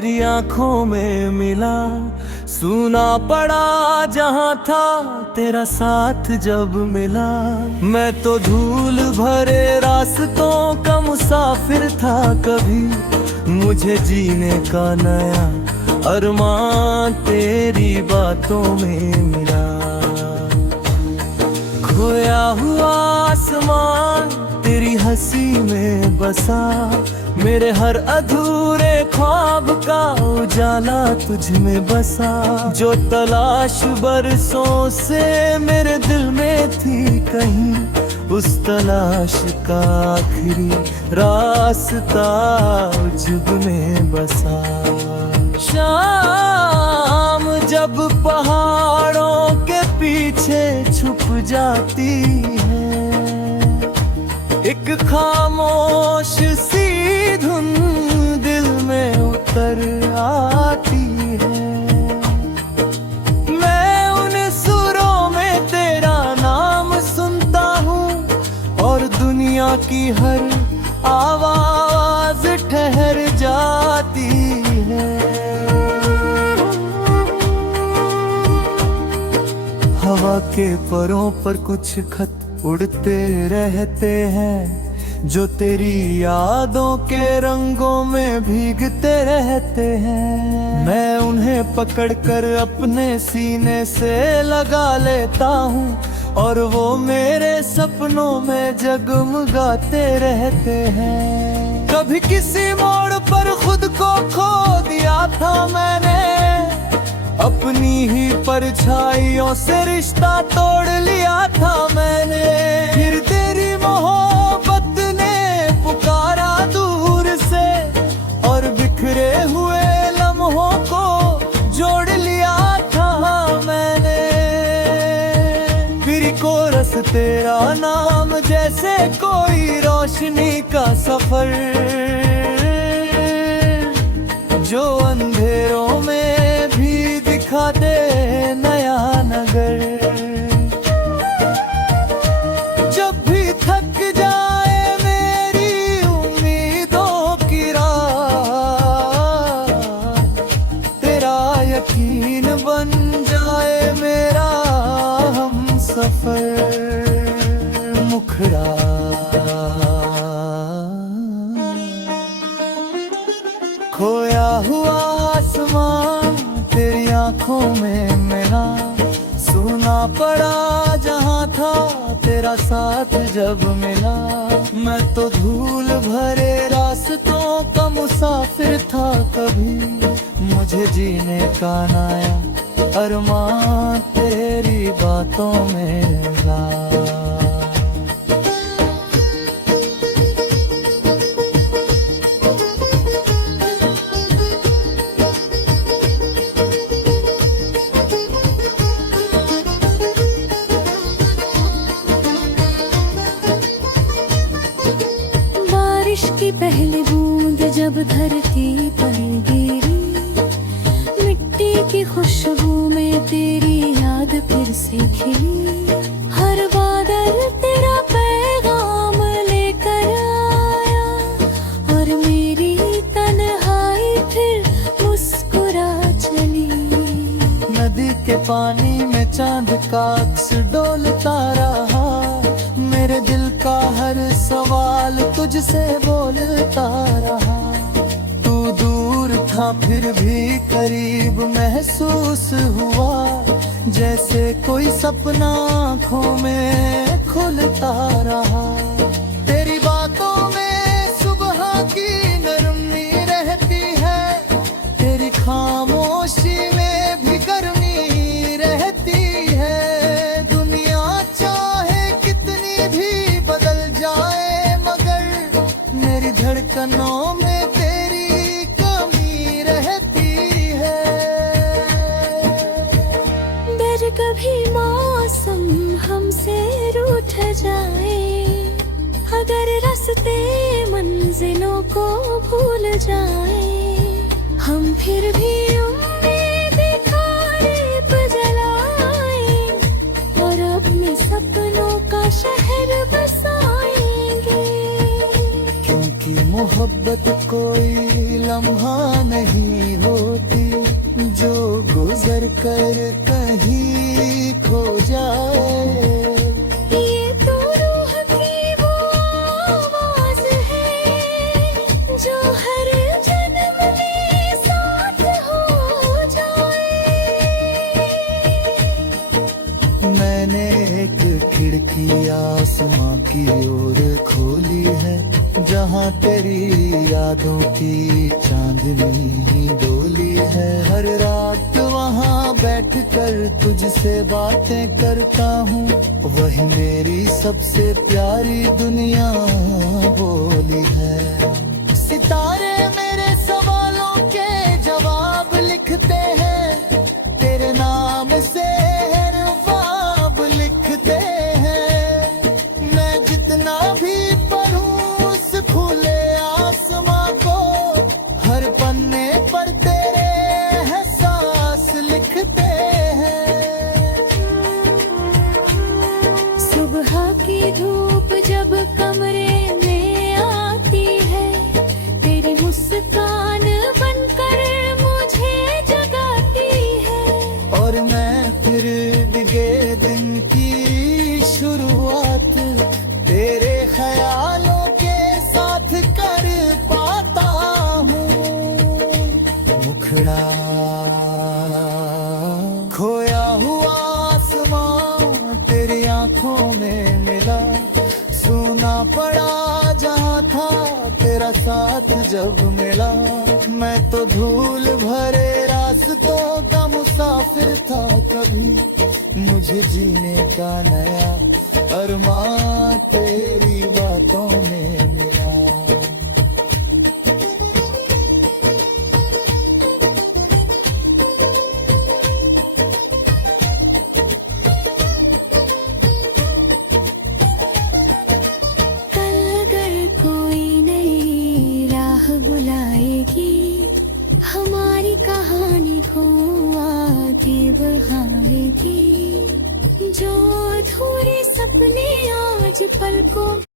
तेरी आंखों में मिला, सुना पड़ा जहां था तेरा साथ जब मिला। मैं तो धूल भरे रास्तों का मुसाफिर था, कभी मुझे जीने का नया अरमान तेरी बातों में मिला। खोया हुआ आसमान तेरी हंसी में बसा, मेरे हर अधूरे ख्वाब का उजाला तुझ में बसा। जो तलाश बरसों से मेरे दिल में थी कहीं, उस तलाश का आखिरी रास्ता तुझ में बसा। शाम जब पहाड़ों के पीछे छुप जाती है, एक खामोश सी धुन दिल में उतर आती है। मैं उन सुरों में तेरा नाम सुनता हूँ, और दुनिया की हर आवाज ठहर जाती है। हवा के परों पर कुछ खत उड़ते रहते हैं, जो तेरी यादों के रंगों में भीगते रहते हैं। मैं उन्हें पकड़कर अपने सीने से लगा लेता हूँ, और वो मेरे सपनों में जगमगाते रहते हैं। कभी किसी मोड़ पर खुद को खो दिया था मैंने, अपनी ही परछाइयों से रिश्ता तोड़ लिया था मैंने। फिर तेरी मोहब्बत ने पुकारा दूर से, और बिखरे हुए लम्हों को जोड़ लिया था मैंने। फिर कोरस तेरा नाम जैसे कोई रोशनी का सफर, जो अंधेरों में भी दिखा दे नया नगर। जब भी थक जाए मेरी उम्मीदों की राह, तेरा यकीन बन जाए मेरा हम सफर। मुखड़ा खोया हुआ आसमान तेरी आंखों में मिला, सुना पड़ा जहां था तेरा साथ जब मिला। मैं तो धूल भरे रास्तों का मुसाफिर था, कभी मुझे जीने का नया अरमान तेरी बातों में मिला। की पहली बूंद जब धरती पर गिरी, मिट्टी की खुशबू में तेरी याद फिर से खिली। हर बादल तेरा पैगाम लेकर आया, और मेरी तन्हाई फिर मुस्कुरा चली। नदी के पानी में चांद का अक्स डोलता रहा, मेरे दिल का हर सवाल तुझसे बोलता रहा। तू दूर था फिर भी करीब महसूस हुआ, जैसे कोई सपना आँखों में खुलता रहा। तेरी बातों में सुबह की नरमी रहती है, तेरी खामोशी में भी गर्मी रहती है। दुनिया चाहे कितनी भी बदल जाए, मगर मेरी धड़कनों में तेरी कमी रहती है। डर कभी मौसम हमसे रूठ जाए, अगर रास्ते मंजिलों को भूल जाए, हम फिर भी उम्मीद खारिब जलाए, और अपने सपनों का शहर बसाएंगे। क्योंकि मोहब्बत कोई लम्हा नहीं कर कहीं खो जाए। ये तो रूह की वो आवाज है जो हर जन्म में साथ हो जाए। मैंने एक खिड़की आसमां की ओर खोली है, जहाँ तेरी यादों की चांदनी डोली है। हर रात वहाँ बैठकर तुझसे बातें करता हूँ, वही मेरी सबसे प्यारी दुनिया बोली है। सितारे मेरे सवालों के जवाब लिखते हैं, तेरे नाम से ख्वाब लिखते हैं। मैं जितना भी पढ़ूं उस खुले आसमां को, हर पन्ने पर तेरे एहसास लिखते हैं। सुबह की धूप जब कमरे में आती है, तेरी मुस्कान बनकर मुझे जगाती है। और मैं फिर दिगे दिन की शुरुआत तेरे ख्यालों के साथ कर पाता हूँ। मुखड़ा खोया हुआ आसमां तेरी आंखों में मिला, सुना पड़ा जहाँ था तेरा साथ जब मिला। मैं तो धूल भरे रास्तों का मुसाफिर था कभी, मुझे जीने का नया अरमान तेरी बातों में मिला। कल अगर कोई नई राह बुलाएगी, हमारी कहानी को आगे बढ़ाएगी। जो अधूरे सपने आज पलकों